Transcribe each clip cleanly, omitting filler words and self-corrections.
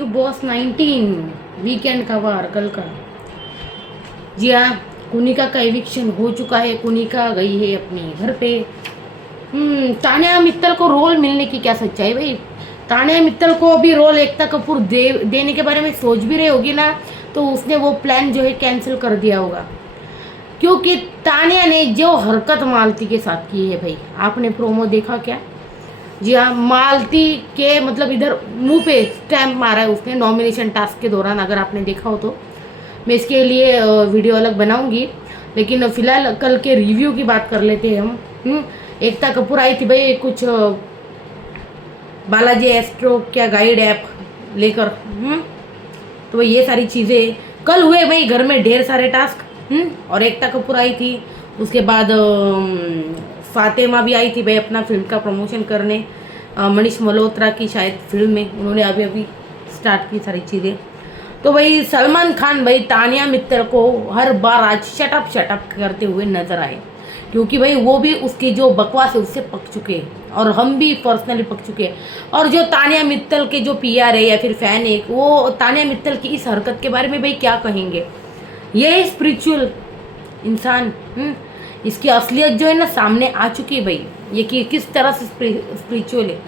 Boss 19 weekend का वार कल का। जी हाँ, कुनिका का एविक्शन हो चुका है। कुनिका गई है अपने घर पे। तान्या मित्तल को रोल मिलने की क्या सच्चाई भाई। तान्या मित्तल को अभी रोल एकता कपूर देने के बारे में सोच भी रही होगी ना, तो उसने वो प्लान जो है कैंसिल कर दिया होगा, क्योंकि तान्या ने जो हरकत मालती के साथ की है भाई, आपने प्रोमो देखा क्या। जी हाँ, मालती के मतलब इधर मुंह पे स्टैम्प मारा है उसने नॉमिनेशन टास्क के दौरान, अगर आपने देखा हो तो। मैं इसके लिए वीडियो अलग बनाऊंगी, लेकिन फिलहाल कल के रिव्यू की बात कर लेते हैं हम। एकता कपूर आई थी भाई कुछ बालाजी एस्ट्रो क्या गाइड ऐप लेकर। तो ये सारी चीज़ें कल हुए भाई, घर में ढेर सारे टास्क। और एकता कपूर आई थी, उसके बाद फातिमा भी आई थी भाई अपना फिल्म का प्रमोशन करने। मनीष मल्होत्रा की शायद फिल्म में उन्होंने अभी अभी स्टार्ट की सारी चीज़ें। तो भाई सलमान खान भाई तान्या मित्तल को हर बार आज शटअप करते हुए नजर आए, क्योंकि भाई वो भी उसकी जो बकवास है उससे पक चुके हैं और हम भी पर्सनली पक चुके हैं। और जो तान्या मित्तल के जो पीआर है या फिर फैन है, वो तान्या मित्तल की इस हरकत के बारे में भाई क्या कहेंगे। ये स्पिरिचुअल इंसान, इसकी असलियत जो है ना सामने आ चुकी है भाई, ये कि किस तरह से स्पिरिचुअल है।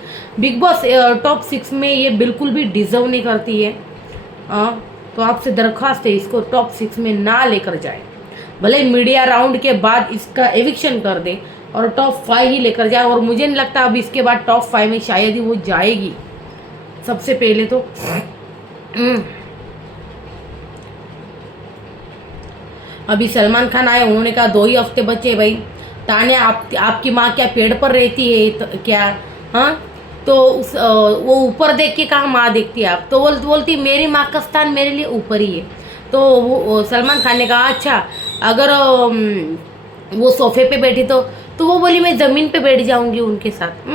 बिग बॉस टॉप 6 में ये बिल्कुल भी डिजर्व नहीं करती है। तो आपसे दरख्वास्त है इसको टॉप 6 में ना लेकर जाए, भले मीडिया राउंड के बाद इसका एविक्शन कर दे और टॉप 5 ही लेकर जाए। और मुझे नहीं लगता अब इसके बाद टॉप 5 में शायद ही वो जाएगी सबसे पहले तो। अभी सलमान खान आए, उन्होंने कहा 2 ही हफ्ते बचे भाई। तान्या आपकी माँ क्या पेड़ पर रहती है तो क्या। हाँ, तो वो ऊपर देख के कहाँ माँ देखती है आप, तो बोलती मेरी माँ का स्थान मेरे लिए ऊपर ही है। तो वो सलमान खान ने कहा अच्छा, अगर वो सोफे पे बैठी तो वो बोली मैं ज़मीन पे बैठ जाऊंगी उनके साथ।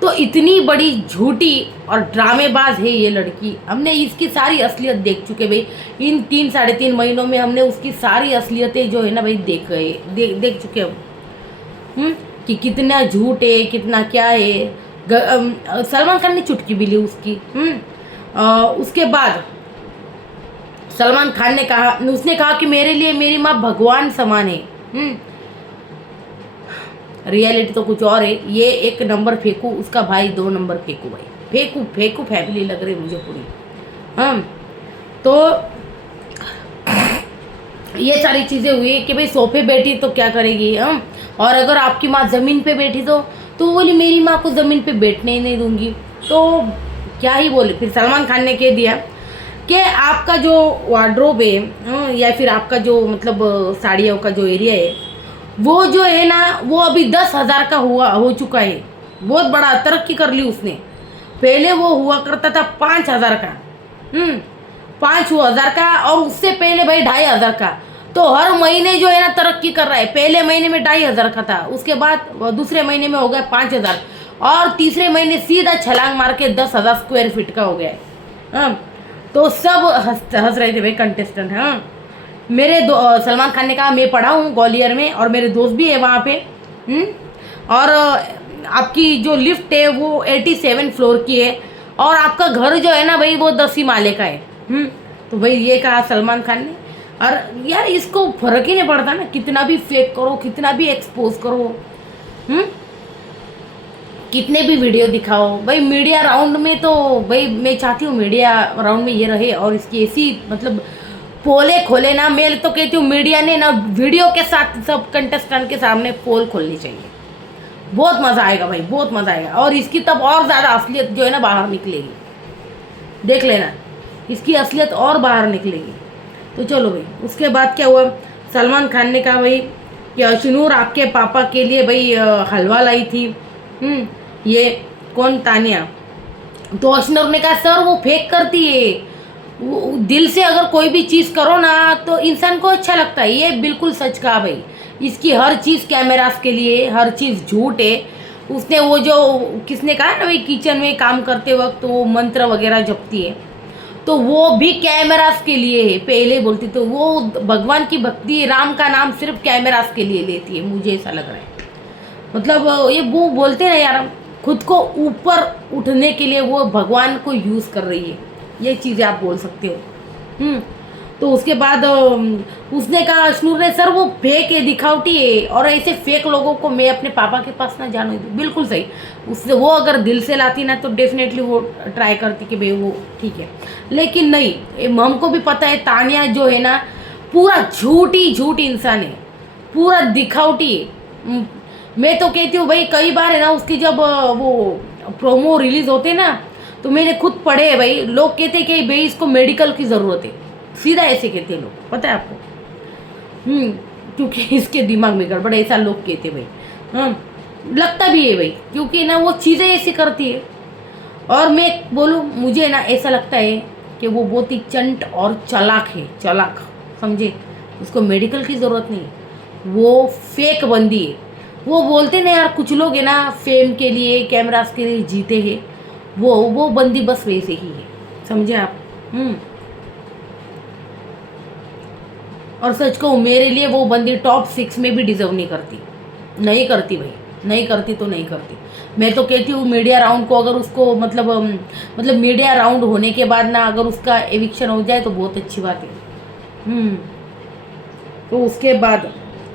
तो इतनी बड़ी झूठी और ड्रामेबाज है ये लड़की। हमने इसकी सारी असलियत देख चुके भाई, इन 3-3.5 महीनों में हमने उसकी सारी असलियतें जो है ना भाई देख चुके हम। कि कितना झूठ है कितना क्या है। सलमान खान ने चुटकी भी ली उसकी। उसके बाद सलमान खान ने कहा, उसने कहा कि मेरे लिए मेरी माँ भगवान समान है। रियलिटी तो कुछ और है। ये 1 नंबर फेंकू, उसका भाई 2 नंबर फेंकू भाई, फेंकू फैमिली लग रही मुझे पूरी। तो ये सारी चीज़ें हुई कि भाई सोफे बैठी तो क्या करेगी। और अगर आपकी माँ ज़मीन पे बैठी तो बोली मेरी माँ को ज़मीन पे बैठने ही नहीं दूंगी। तो क्या ही बोले। फिर सलमान खान ने कह दिया कि आपका जो वार्डरोब है या फिर आपका जो मतलब साड़ियों का जो एरिया है, वो जो है ना वो अभी 10,000 का हो चुका है। बहुत बड़ा तरक्की कर ली उसने। पहले वो हुआ करता था 5,000 का। 5,000 का, और उससे पहले भाई 2,500 का। तो हर महीने जो है ना तरक्की कर रहा है। पहले महीने में 2,500 का था, उसके बाद दूसरे महीने में हो गया 5,000, और तीसरे महीने सीधा छलांग मार के 10,000 स्क्वायर फीट का हो गया है। तो सब हंस रहे थे भाई कंटेस्टेंट। मेरे सलमान खान ने कहा मैं पढ़ा हूँ ग्वालियर में और मेरे दोस्त भी है वहाँ पे। और आपकी जो लिफ्ट है वो 87 फ्लोर की है, और आपका घर जो है ना भाई वो 10वीं माले का है। तो भाई ये कहा सलमान खान ने। और यार इसको फर्क ही नहीं पड़ता ना, कितना भी फेक करो कितना भी एक्सपोज करो, कितने भी वीडियो दिखाओ भाई। मीडिया राउंड में तो भाई मैं चाहती हूँ मीडिया राउंड में ये रहे और इसकी ऐसी मतलब पोले खोले ना। मैं तो कहती हूँ मीडिया ने ना वीडियो के साथ सब कंटेस्टेंट के सामने पोल खोलनी चाहिए। बहुत मज़ा आएगा भाई, बहुत मज़ा आएगा। और इसकी तब और ज़्यादा असलियत जो है ना बाहर निकलेगी, देख लेना इसकी असलियत और बाहर निकलेगी। तो चलो भाई, उसके बाद क्या हुआ, सलमान खान ने कहा भाई कि अशनूर आपके पापा के लिए भाई हलवा लाई थी। ये कौन, तान्या। तो अशनूर ने कहा सर वो फेक करती है, वो दिल से अगर कोई भी चीज़ करो ना तो इंसान को अच्छा लगता है। ये बिल्कुल सच कहा भाई। इसकी हर चीज़ कैमरास के लिए, हर चीज़ झूठ है। उसने वो जो किसने कहा ना भाई किचन में काम करते वक्त वो मंत्र वगैरह जपती है, तो वो भी कैमरास के लिए है। पहले बोलती तो वो भगवान की भक्ति, राम का नाम सिर्फ कैमरास के लिए लेती है, मुझे ऐसा लग रहा है। मतलब ये वो बोलते हैं ना यार, खुद को ऊपर उठने के लिए वो भगवान को यूज़ कर रही है। ये चीज़ें आप बोल सकते हो। तो उसके बाद उसने कहा अश्नूर ने, सर वो फेक है, दिखावटी है, और ऐसे फेक लोगों को मैं अपने पापा के पास ना जाने दूँ। बिल्कुल सही। उससे वो अगर दिल से लाती ना तो डेफिनेटली वो ट्राई करती कि भाई वो ठीक है, लेकिन नहीं, हमको भी पता है तानिया जो है ना पूरा झूठ इंसान है, पूरा दिखावटी है। मैं तो कहती हूँ भाई, कई बार है ना उसकी जब वो प्रोमो रिलीज होते ना तो मैंने खुद पढ़े है भाई, लोग कहते हैं कि भाई इसको मेडिकल की ज़रूरत है, सीधा ऐसे कहते हैं लोग, पता है आपको। क्योंकि इसके दिमाग में गड़बड़, ऐसा लोग कहते भाई। लगता भी है भाई, क्योंकि ना वो चीज़ें ऐसी करती है। और मैं बोलूँ, मुझे ना ऐसा लगता है कि वो बहुत ही चंट और चालाक है, चालाक, समझे। उसको मेडिकल की ज़रूरत नहीं, वो फेक बंदी है। वो बोलते ना यार, कुछ लोग है ना फेम के लिए, कैमरास के लिए जीते हैं, वो बंदी बस वैसे ही है, समझे आप। और सच कहूँ, मेरे लिए वो बंदी टॉप 6 में भी डिजर्व नहीं करती, नहीं करती भाई, नहीं करती तो नहीं करती। मैं तो कहती हूँ मीडिया राउंड को अगर उसको मतलब मीडिया राउंड होने के बाद ना अगर उसका एविक्शन हो जाए तो बहुत अच्छी बात है। तो उसके बाद,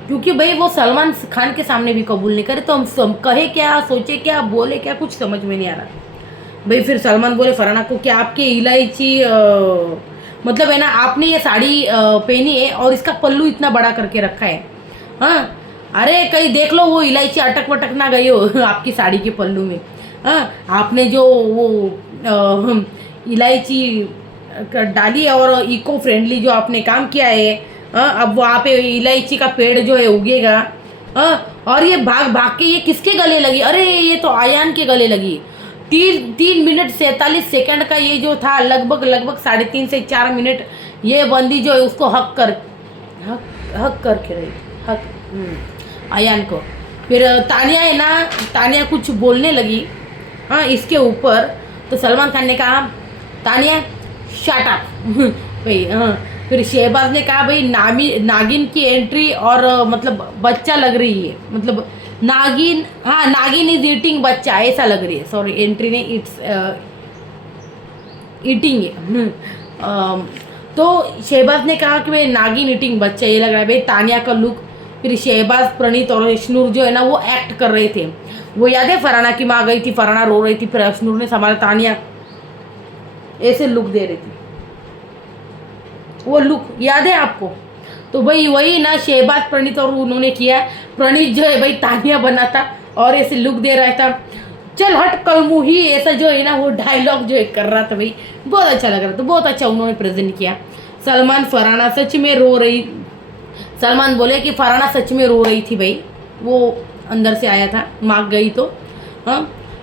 क्योंकि भाई वो सलमान खान के सामने भी कबूल नहीं करे, तो हम कहे क्या, सोचे क्या, बोले क्या, कुछ समझ में नहीं आ रहा भाई। फिर सलमान बोले फरहाना को कि आपकी इलायची मतलब है ना, आपने ये साड़ी पहनी है और इसका पल्लू इतना बड़ा करके रखा है। हाँ, अरे कहीं देख लो वो इलायची अटक वटक ना गई हो आपकी साड़ी के पल्लू में। हाँ, आपने जो वो इलायची डाली है और इको फ्रेंडली जो आपने काम किया है, अब वहाँ पे इलायची का पेड़ जो है उगेगा। और ये भाग भाग के ये किसके गले लगी? अरे ये तो आयान के गले लगी। 3 मिनट 47 सेकंड का ये जो था, लगभग 3.5 से 4 मिनट ये बंदी जो है उसको हक करके रही, आयान को। फिर तानिया है ना, तानिया कुछ बोलने लगी इसके ऊपर, तो सलमान खान ने कहा तानिया शट अप भाई। फिर शहबाज ने कहा भाई नागिन की एंट्री और मतलब बच्चा लग रही है, मतलब नागिन, नागिन इज ईटिंग बच्चा, ऐसा लग रही है। सॉरी, एंट्री नहीं, इट्स ईटिंग है। तो शहबाज ने कहा कि भाई नागिन ईटिंग बच्चा, ये लग रहा है भाई तानिया का लुक। फिर शहबाज, प्रणीत और अश्नूर जो है ना वो एक्ट कर रहे थे। वो याद है फरहाना की माँ गई थी, फरहाना रो रही थी, फिर अश्नूर ने संभाला, तानिया ऐसे लुक दे रही थी, वो लुक याद है आपको। तो भाई वही ना शहबाज, प्रणीत और उन्होंने किया। प्रणीत जो है भाई तानिया बना था और ऐसे लुक दे रहा था, चल हट कलमू ही, ऐसा जो है ना वो डायलॉग जो है कर रहा था भाई, बहुत अच्छा लग रहा था, बहुत अच्छा उन्होंने प्रेजेंट किया। सलमान, फरहाना सच में रो रही, सलमान बोले कि फरहाना सच में रो रही थी भाई, वो अंदर से आया था, माँ गई तो।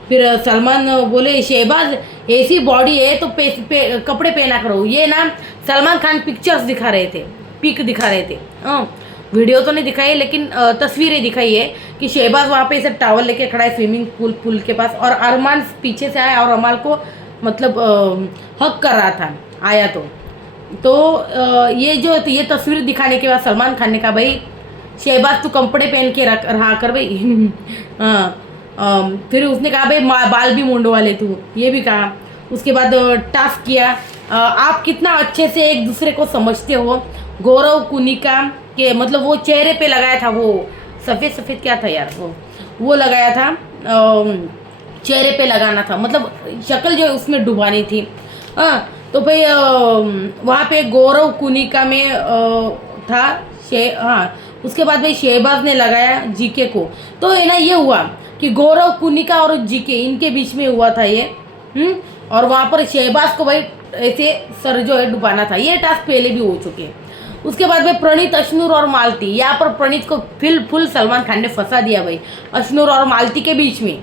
फिर सलमान बोले शहबाज ऐसी बॉडी है तो कपड़े पहना करो। ये ना सलमान खान पिक्चर्स दिखा रहे थे, पिक दिखा रहे थे, वीडियो तो नहीं दिखाई लेकिन तस्वीरें दिखाई है कि शहबाज वहाँ पे ऐसे टावल लेके खड़ा है स्विमिंग पूल के पास, और अरमान पीछे से आया और अमाल को मतलब हक कर रहा था, आया तो ये तस्वीर दिखाने के बाद सलमान खान ने कहा भाई शहबाज तू कपड़े पहन के रहा कर भाई। फिर उसने कहा भाई बाल भी मुंडवा ले तू, ये भी कहा। उसके बाद टास्क किया, आप कितना अच्छे से एक दूसरे को समझते हो। गौरव कुनिका के मतलब वो चेहरे पे लगाया था, वो सफ़ेद क्या था यार, वो लगाया था, चेहरे पे लगाना था, मतलब शक्ल जो है उसमें डुबानी थी। तो भाई वहाँ पे गौरव कुनिका में था उसके बाद भाई शहबाज ने लगाया जीके को। तो है ना ये हुआ कि गौरव कुनिका और जीके इनके बीच में हुआ था ये, और वहाँ पर शहबाज को भाई ऐसे सर जो है डुबाना था। ये टास्क पहले भी हो चुके हैं। उसके बाद भाई प्रणीत, अश्नूर और मालती, यहाँ पर प्रणीत को फुल सलमान खान ने फंसा दिया भाई अश्नूर और मालती के बीच में।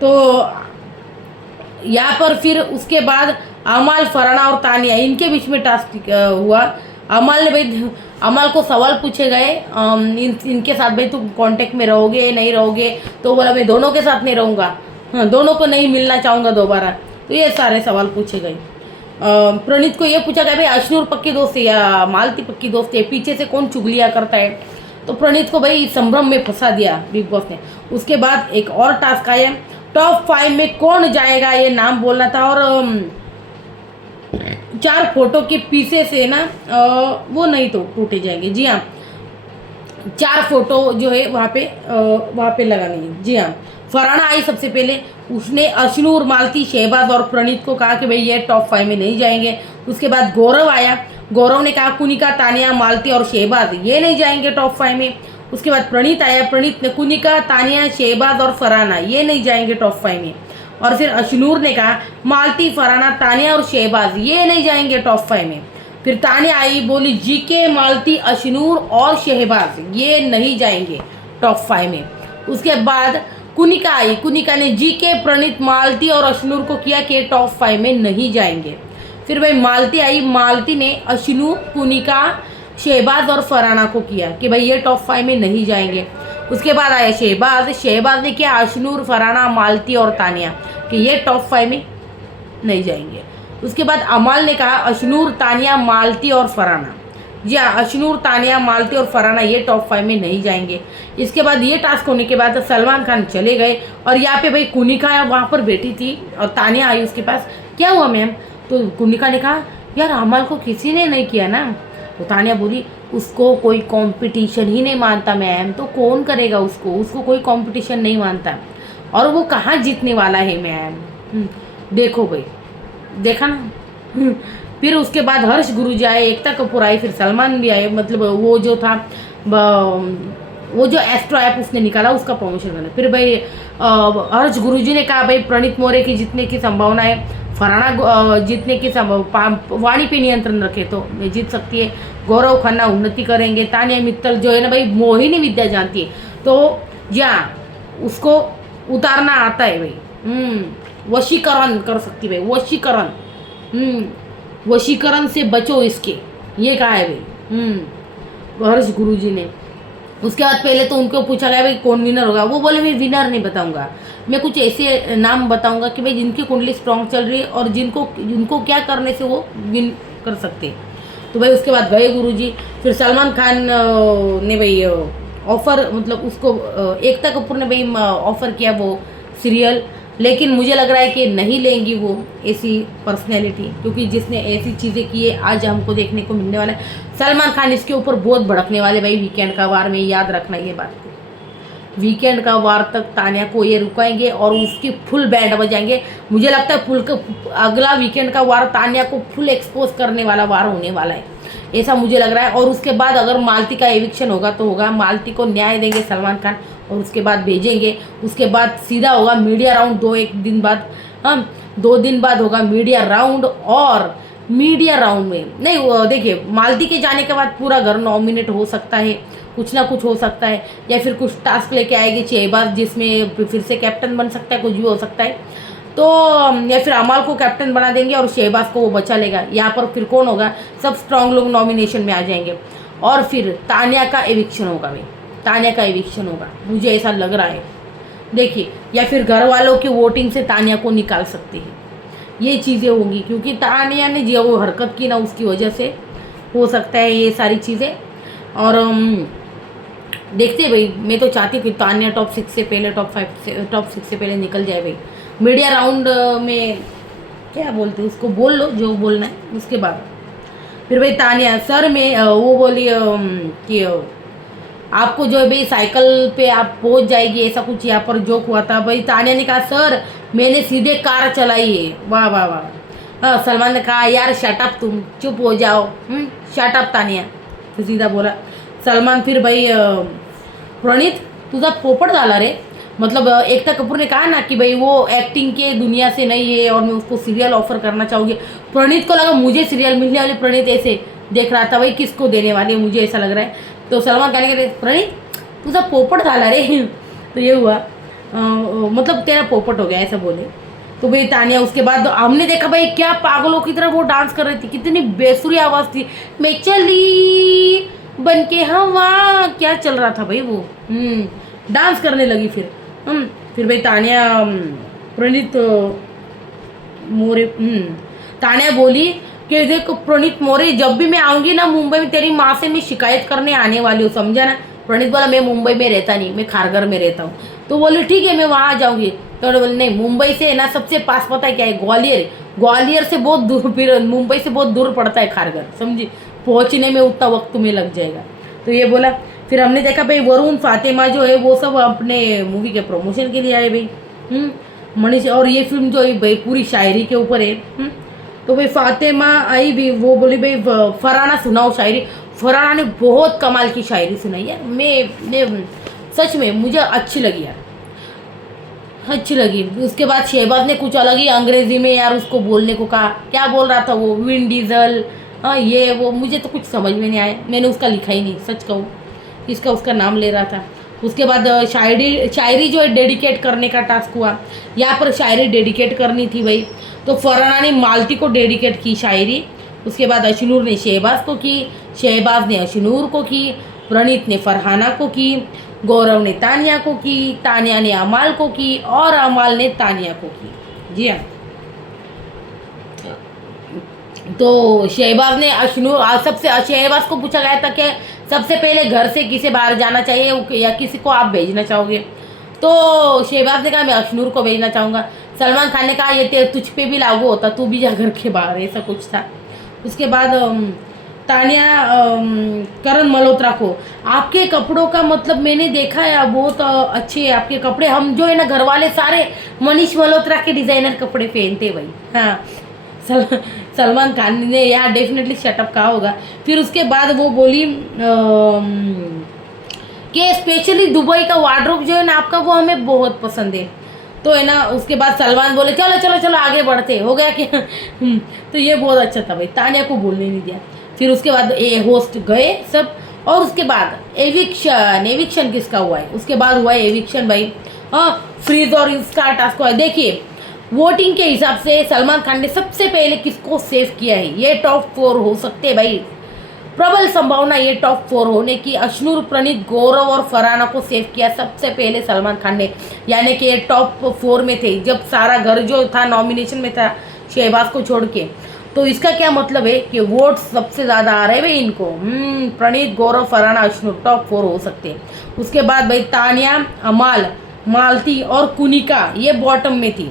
तो यहाँ पर फिर उसके बाद अमाल, फरहाना और तानिया इनके बीच में टास्क हुआ। अमाल ने भाई, अमाल को सवाल पूछे गए इनके साथ भाई तुम कांटेक्ट में रहोगे नहीं रहोगे, तो बोला मैं दोनों के साथ नहीं रहूँगा, दोनों को नहीं मिलना चाहूँगा दोबारा। तो ये सारे सवाल पूछे गए। प्रणीत को ये पूछा गया भाई अश्नूर पक्की दोस्त है या मालती पक्की दोस्त है, पीछे से कौन चुगलियाँ करता है। तो प्रणीत को भाई संभ्रम में फंसा दिया बिग बॉस ने। उसके बाद एक और टास्क आया, टॉप 5 में कौन जाएगा ये नाम बोलना था, और फोटो के पीसे से ना वो नहीं तो टूटे जाएंगे। जी हाँ, 4 फोटो जो है वहाँ पे लगानी है। जी हाँ, फरहाना आई सबसे पहले, उसने अशनूर, मालती, शहबाज और प्रणीत को कहा कि भाई ये टॉप 5 में नहीं जाएंगे। उसके बाद गौरव आया, गौरव ने कहा कुनिका, तानिया, मालती और शहबाज ये नहीं जाएंगे टॉप 5 में। उसके बाद प्रणीत आया, प्रणीत ने कुनिका, तानिया, शहबाज और फरहाना ये नहीं जाएंगे टॉप 5 में। और फिर अशनूर ने कहा मालती, फरहाना, तानिया और शहबाज ये नहीं जाएंगे टॉप 5 में। फिर तानिया आई, बोली जीके, मालती, अशनूर और शहबाज ये नहीं जाएंगे टॉप 5 में। उसके बाद कुनिका आई, कुनिका ने जीके, प्रणीत, मालती और अशनूर को किया कि टॉप 5 में नहीं जाएंगे। फिर भाई मालती आई, मालती ने अशनूर, कुनिका, शहबाज और फरहाना को किया कि भाई ये टॉप 5 में नहीं जाएंगे। उसके बाद आया शहबाज, शहबाज ने किया अशनूर, फरहाना, मालती और तानिया कि ये टॉप 5 में नहीं जाएंगे। उसके बाद अमाल ने कहा अशनूर, तानिया, मालती और फरहाना। जी हाँ, अशनूर, तानिया, मालती और फरहाना ये टॉप 5 में नहीं जाएंगे। इसके बाद ये टास्क होने के बाद सलमान खान चले गए और यहाँ पे भाई कुनिका वहाँ पर बैठी थी और तानिया आई उसके पास, क्या हुआ मैम? तो कुनिका ने कहा यार अमाल को किसी ने नहीं किया ना। तो तानिया बोली उसको कोई कंपटीशन ही नहीं मानता मैम, तो कौन करेगा उसको कोई कंपटीशन नहीं मानता और वो कहाँ जीतने वाला है मैम। देखो भाई, देखा ना। फिर उसके बाद हर्ष गुरुजी आए, एकता कपूर आई, फिर सलमान भी आए। मतलब वो जो था वो जो एस्ट्रो ऐप उसने निकाला उसका प्रमोशन करना। फिर भाई हर्ष गुरुजी ने कहा भाई प्रणीत मोरे की जीतने की संभावना है, फरहाना जीतने की वाणी पे नियंत्रण रखे तो मैं जीत सकती है, गौरव खन्ना उन्नति करेंगे, तानिया मित्तल जो है ना भाई मोहिनी विद्या जानती है तो जहाँ उसको उतारना आता है भाई, वशीकरण कर सकती भाई, वशीकरण, वशीकरण से बचो इसके, ये कहा है भाई हर्ष गुरुजी ने। उसके बाद पहले तो उनको पूछा गया भाई कौन विनर होगा, वो बोले मैं विनर नहीं बताऊंगा, मैं कुछ ऐसे नाम बताऊंगा कि भाई जिनकी कुंडली स्ट्रॉन्ग चल रही है और जिनको क्या करने से वो विन कर सकते हैं। तो भाई उसके बाद गए गुरुजी। फिर सलमान खान ने भाई ऑफ़र, मतलब उसको एकता कपूर ने भाई ऑफ़र किया वो सीरियल, लेकिन मुझे लग रहा है कि नहीं लेंगी वो ऐसी पर्सनैलिटी, क्योंकि जिसने ऐसी चीज़ें की है आज हमको देखने को मिलने वाला है। सलमान खान इसके ऊपर बहुत भड़कने वाले भाई, वीकेंड का वार में याद रखना ये बात को, वीकेंड का वार तक तानिया को ये रुकाएंगे और उसकी फुल बैंड बजाएंगे। मुझे लगता है अगला वीकेंड का वार तानिया को फुल एक्सपोज करने वाला वार होने वाला है, ऐसा मुझे लग रहा है। और उसके बाद अगर मालती का एविक्शन होगा तो होगा, मालती को न्याय देंगे सलमान खान और उसके बाद भेजेंगे। उसके बाद सीधा होगा मीडिया राउंड, 2 दिन बाद, 2 दिन बाद होगा मीडिया राउंड। और मीडिया राउंड में नहीं, देखिए मालती के जाने के बाद पूरा घर नॉमिनेट हो सकता है, कुछ ना कुछ हो सकता है, या फिर कुछ टास्क लेके आएगी शहबाज जिसमें फिर से कैप्टन बन सकता है, कुछ भी हो सकता है। तो या फिर अमाल को कैप्टन बना देंगे और शहबाज को वो बचा लेगा। यहाँ पर फिर कौन होगा, सब स्ट्रॉन्ग लोग नॉमिनेशन में आ जाएंगे और फिर तानिया का एविक्शन होगा भाई, तानिया का एविक्शन होगा, मुझे ऐसा लग रहा है। देखिए, या फिर घर वालों की वोटिंग से तानिया को निकाल सकते हैं, ये चीज़ें होंगी, क्योंकि तानिया ने जो वो हरकत की ना उसकी वजह से हो सकता है ये सारी चीज़ें। और देखते हैं भाई, मैं तो चाहती हूँ कि तानिया टॉप 6 से पहले, टॉप 6 से पहले निकल जाए भाई। मीडिया राउंड में क्या बोलते हैं उसको, बोल लो जो बोलना है। उसके बाद फिर भाई तानिया सर में वो बोली कि आपको जो है भाई साइकिल पे आप पहुंच जाएगी, ऐसा कुछ यहाँ पर जोक हुआ था भाई। तानिया ने कहा सर मैंने सीधे कार चलाई है, वाह वाह वाह। सलमान ने कहा यार शटअप, तुम चुप हो जाओ, शटअप तानिया, तो सीधा बोला सलमान। फिर भाई प्रणीत तुझा पोपट झाला रे, मतलब एकता कपूर ने कहा ना कि भाई वो एक्टिंग के दुनिया से नहीं है और मैं उसको सीरियल ऑफर करना चाहूँगी। प्रणीत को लगा मुझे सीरियल मिलने वाली, प्रणीत ऐसे देख रहा था भाई किसको देने वाली, मुझे ऐसा लग रहा है। तो सलमान कहने के प्रणीत तुझा पोपट झाला रे, तो ये हुआ मतलब तेरा पोपट हो गया, ऐसा बोले। तो भाई तानिया उसके बाद हमने देखा भाई क्या पागलों की तरह वो डांस कर रही थी, कितनी बेसुरी आवाज़ थी, मैं चली बन के हवा, क्या चल रहा था भाई वो, डांस करने लगी। फिर भाई तानिया प्रणीत मोरे, तानिया बोली कि देख प्रणीत मोरे जब भी मैं आऊँगी ना मुंबई में तेरी माँ से मैं शिकायत करने आने वाली हूँ, समझा ना। प्रणीत बोला मैं मुंबई में रहता नहीं, मैं खारघर में रहता हूँ। तो बोले ठीक है मैं वहाँ आ जाऊँगी। तो बोले नहीं, मुंबई से ना सबसे पास पता है क्या है, ग्वालियर, ग्वालियर से बहुत दूर, फिर मुंबई से बहुत दूर पड़ता है खारघर, समझी, पहुंचने में उतना वक्त तुम्हें लग जाएगा। तो ये बोला। फिर हमने देखा भाई वरुण फातिमा जो है वो सब अपने मूवी के प्रमोशन के लिए आए भाई। मनीष, और ये फिल्म जो है भाई पूरी शायरी के ऊपर है। तो भाई फातिमा आई भी, वो बोली भाई फरहाना सुनाओ शायरी। फरहाना ने बहुत कमाल की शायरी सुनाई यार, मैं सच में मुझे अच्छी लगी यार, अच्छी लगी। उसके बाद शहबाज ने कुछ अलग ही अंग्रेजी में यार उसको बोलने को कहा, क्या बोल रहा था वो, विन डीजल, हाँ ये वो, मुझे तो कुछ समझ में नहीं आया, मैंने उसका लिखा ही नहीं, सच कहूँ, इसका उसका नाम ले रहा था। उसके बाद शायरी जो है डेडिकेट करने का टास्क हुआ, यहाँ पर शायरी डेडिकेट करनी थी भाई। तो फरहाना ने मालती को डेडिकेट की शायरी। उसके बाद अशनूर ने शहबाज को की, शहबाज ने अशनूर को की, प्रणीत ने फरहाना को की, गौरव ने तानिया को की, तानिया ने अमाल को की, और अमाल ने तानिया को की। जी हाँ। तो शहबाज ने अशनूर, सबसे शहबाज को पूछा गया था कि सबसे पहले घर से किसे बाहर जाना चाहिए या किसी को आप भेजना चाहोगे। तो शहबाज ने कहा मैं अशनूर को भेजना चाहूँगा। सलमान खान ने कहा ये तुझ पे भी लागू होता, तू भी जा घर के बाहर, ऐसा कुछ था। उसके बाद तानिया करण मल्होत्रा को, आपके कपड़ों का मतलब मैंने देखा है बहुत अच्छे हैं आपके कपड़े, हम जो है ना घर वाले सारे मनीष मल्होत्रा के डिज़ाइनर कपड़े पहनते भाई। हाँ, सलमान खान ने यहाँ डेफिनेटली शटअप कहा होगा। फिर उसके बाद वो बोली कि स्पेशली दुबई का वार्डरोब जो है ना आपका, वो हमें बहुत पसंद है। तो है ना, उसके बाद सलमान बोले चलो चलो चलो आगे बढ़ते, हो गया क्या। तो ये बहुत अच्छा था भाई, तानिया को बोलने नहीं दिया। फिर उसके बाद होस्ट गए सब, और उसके बाद एविक्शन किसका हुआ है, उसके बाद हुआ है एविक्शन भाई। हाँ, फ्रीज और इसका टास्क हुआ है। देखिए वोटिंग के हिसाब से सलमान खान ने सबसे पहले किसको सेव किया है, ये टॉप 4 हो सकते हैं भाई, प्रबल संभावना ये टॉप 4 होने की। अशनूर, प्रणीत, गौरव और फरहाना को सेव किया सबसे पहले सलमान खान ने, यानी कि ये टॉप 4 में थे जब सारा घर जो था नॉमिनेशन में था शहबाज को छोड़ के। तो इसका क्या मतलब है कि वोट सबसे ज़्यादा आ रहे हैं भाई इनको। प्रणीत, गौरव, फरहाना, अशनूर टॉप 4 हो सकते हैं। उसके बाद भाई तानिया, अमाल, मालती और कुनिका ये बॉटम में थी,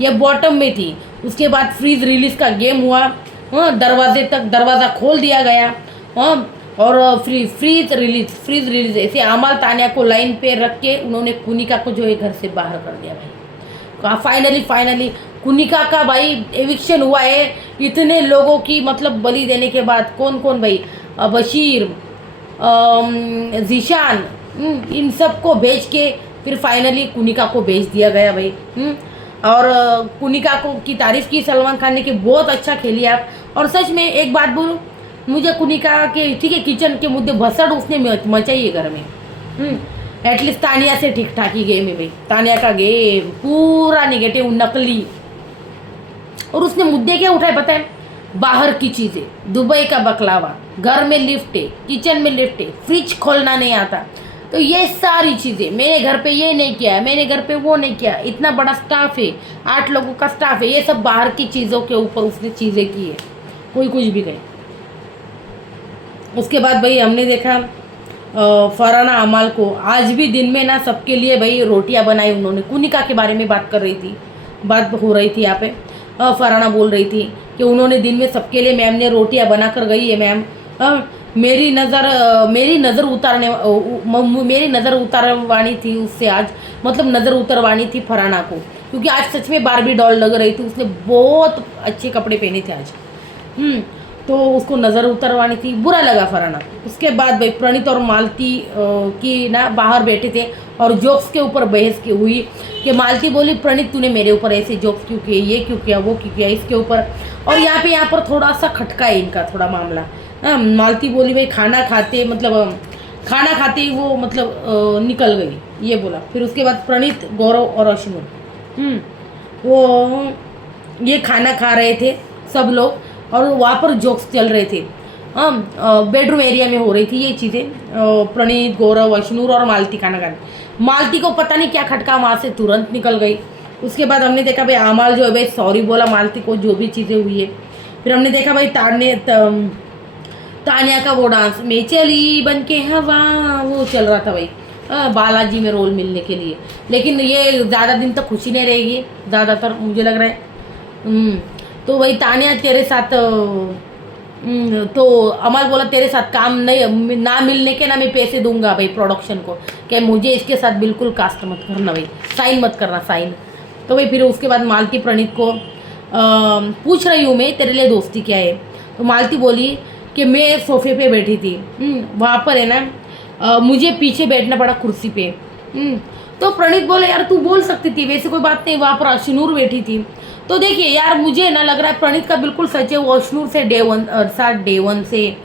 ये बॉटम में थी। उसके बाद फ्रीज रिलीज का गेम हुआ, दरवाजे तक दरवाज़ा खोल दिया गया, और फ्रीज रिलीज ऐसे अमाल तानिया को लाइन पे रख के उन्होंने कुनिका को जो है घर से बाहर कर दिया भाई। फाइनली कुनिका का भाई एविक्शन हुआ है, इतने लोगों की मतलब बलि देने के बाद। कौन कौन भाई, बशीर, जीशान, इन सब को भेज के फिर फाइनली कुनिका को भेज दिया गया भाई। और कुनिका को की तारीफ़ की सलमान खान ने कि बहुत अच्छा खेली आप। और सच में एक बात बोलूँ, मुझे कुनिका के ठीक है किचन के मुद्दे भसड़ उसने मचाई है घर में। एटलीस्ट तानिया से ठीक ठाक ही गेम है भाई, तानिया का गेम पूरा निगेटिव नकली। और उसने मुद्दे क्या उठाए पता है, बाहर की चीज़ें, दुबई का बकलावा, घर में लिफ्ट है, किचन में लिफ्ट है, फ्रिज खोलना नहीं आता, तो ये सारी चीज़ें, मैंने घर पे ये नहीं किया, मैंने घर पे वो नहीं किया, इतना बड़ा स्टाफ है, 8 लोगों का स्टाफ है, ये सब बाहर की चीज़ों के ऊपर उसने चीज़ें की है, कोई कुछ भी कहे। उसके बाद भाई हमने देखा फरहाना अमाल को आज भी दिन में ना सबके लिए भाई रोटियां बनाई उन्होंने। कुनिका के बारे में बात हो रही थी यहाँ पे। फरहाना बोल रही थी कि उन्होंने दिन में सबके लिए मैम ने रोटियां बना कर गई है मैम। मेरी नज़र उतारवानी थी उससे आज, मतलब नज़र उतरवानी थी फरहाना को, क्योंकि आज सच में बारबी डॉल लग रही थी, उसने बहुत अच्छे कपड़े पहने थे आज। तो उसको नज़र उतरवानी थी, बुरा लगा फरहाना। उसके बाद भाई प्रणीत और मालती की ना बाहर बैठे थे और जोक्स के ऊपर बहस की हुई कि मालती बोली प्रणीत तूने मेरे ऊपर ऐसे जोक्स क्यों किए, ये क्यों किया, वो क्यों किया, इसके ऊपर। और यहाँ पर थोड़ा सा खटका है इनका थोड़ा मामला। मालती बोली भाई खाना खाते ही वो मतलब निकल गई, ये बोला। फिर उसके बाद प्रणीत, गौरव और अशनूर वो ये खाना खा रहे थे सब लोग और वहाँ पर जोक्स चल रहे थे। बेडरूम एरिया में हो रही थी ये चीज़ें। प्रणीत, गौरव, अशनूर और मालती खाना खा रहे। मालती को पता नहीं क्या खटका, वहाँ से तुरंत निकल गई। उसके बाद हमने देखा भाई अमाल जो है भाई सॉरी बोला मालती को जो भी चीज़ें हुई है। फिर हमने देखा भाई तानिया का वो डांस, मैं चली बन के हवा, वो चल रहा था भाई बालाजी में रोल मिलने के लिए। लेकिन ये ज़्यादा दिन तक खुशी नहीं रहेगी ज़्यादातर, मुझे लग रहा है। तो वही तानिया तेरे साथ तो अमल बोला तेरे साथ काम नहीं ना मिलने के ना मैं पैसे दूंगा भाई प्रोडक्शन को, कि मुझे इसके साथ बिल्कुल कास्ट मत करना भाई, साइन मत करना साइन। तो भाई फिर उसके बाद मालती प्रणीत को पूछ रही हूँ मैं तेरे लिए दोस्ती क्या है। तो मालती बोली कि मैं सोफे पे बैठी थी, वहाँ पर है ना मुझे पीछे बैठना पड़ा कुर्सी पे। तो प्रणीत बोले यार तू बोल सकती थी, वैसे कोई बात नहीं, वहाँ पर अशनूर बैठी थी। तो देखिए यार मुझे ना लग रहा है प्रणीत का बिल्कुल सच है, वो अशनूर से डे वन से।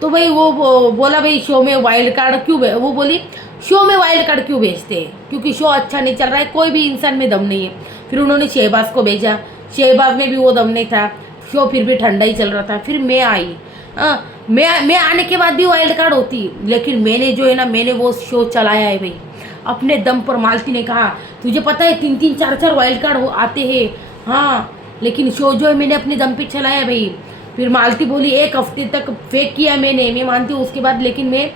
तो भाई वो बोला भाई शो में वाइल्ड कार्ड क्यों वो बोली शो में वाइल्ड कार्ड क्यों भेजते हैं, क्योंकि शो अच्छा नहीं चल रहा है, कोई भी इंसान में दम नहीं है। फिर उन्होंने शहबाज को भेजा, शहबाज में भी वो दम नहीं था, शो फिर भी ठंडा ही चल रहा था। फिर मैं आई, मैं आने के बाद भी वाइल्ड कार्ड होती, लेकिन मैंने जो है ना मैंने वो शो चलाया है भाई अपने दम पर। मालती ने कहा तुझे पता है 3-3 4-4 वाइल्ड कार्ड आते हैं, हाँ लेकिन शो जो है मैंने अपने दम पे चलाया भाई। फिर मालती बोली 1 हफ्ते तक फेक किया मैंने, मैं मानती हूँ उसके बाद लेकिन मैं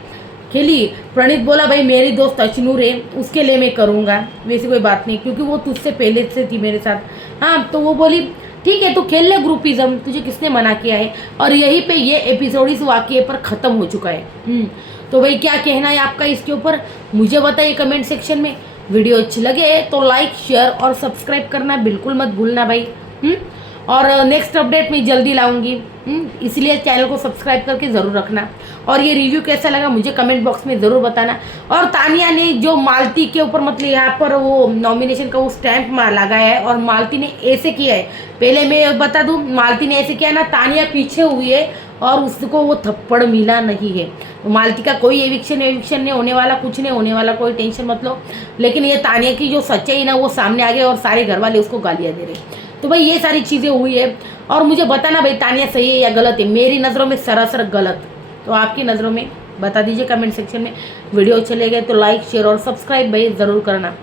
खेली। प्रणीत बोला भाई मेरी दोस्त अशनूर है उसके लिए मैं करूँगा, वैसे कोई बात नहीं क्योंकि वो तुझसे पहले से थी मेरे साथ। हाँ तो वो बोली ठीक है तू खेल ले ग्रुपिज्म, तुझे किसने मना किया है। और यहीं पे ये एपिसोड इस वाक़ये पर ख़त्म हो चुका है। तो भाई क्या कहना है आपका इसके ऊपर मुझे बताइए कमेंट सेक्शन में। वीडियो अच्छी लगे तो लाइक शेयर और सब्सक्राइब करना बिल्कुल मत भूलना भाई। और नेक्स्ट अपडेट मैं जल्दी लाऊंगी, इसलिए चैनल को सब्सक्राइब करके ज़रूर रखना। और ये रिव्यू कैसा लगा मुझे कमेंट बॉक्स में ज़रूर बताना। और तानिया ने जो मालती के ऊपर मतलब यहाँ पर वो नॉमिनेशन का वो स्टैंप लगाया है और मालती ने ऐसे किया है, पहले मैं बता दूँ मालती ने ऐसे किया ना, तानिया पीछे हुई है और उसको वो थप्पड़ मिला नहीं है। तो मालती का कोई एविक्शन नहीं होने वाला, कुछ नहीं होने वाला, कोई टेंशन मत लो। लेकिन ये तानिया की जो सच्चाई ना वो सामने आ गई और सारे घर वाले उसको गालियाँ दे रहे। तो भाई ये सारी चीज़ें हुई है और मुझे बताना भाई तानिया सही है या गलत है। मेरी नज़रों में सरासर गलत, तो आपकी नज़रों में बता दीजिए कमेंट सेक्शन में। वीडियो अच्छे लगे तो लाइक शेयर और सब्सक्राइब भाई ज़रूर करना।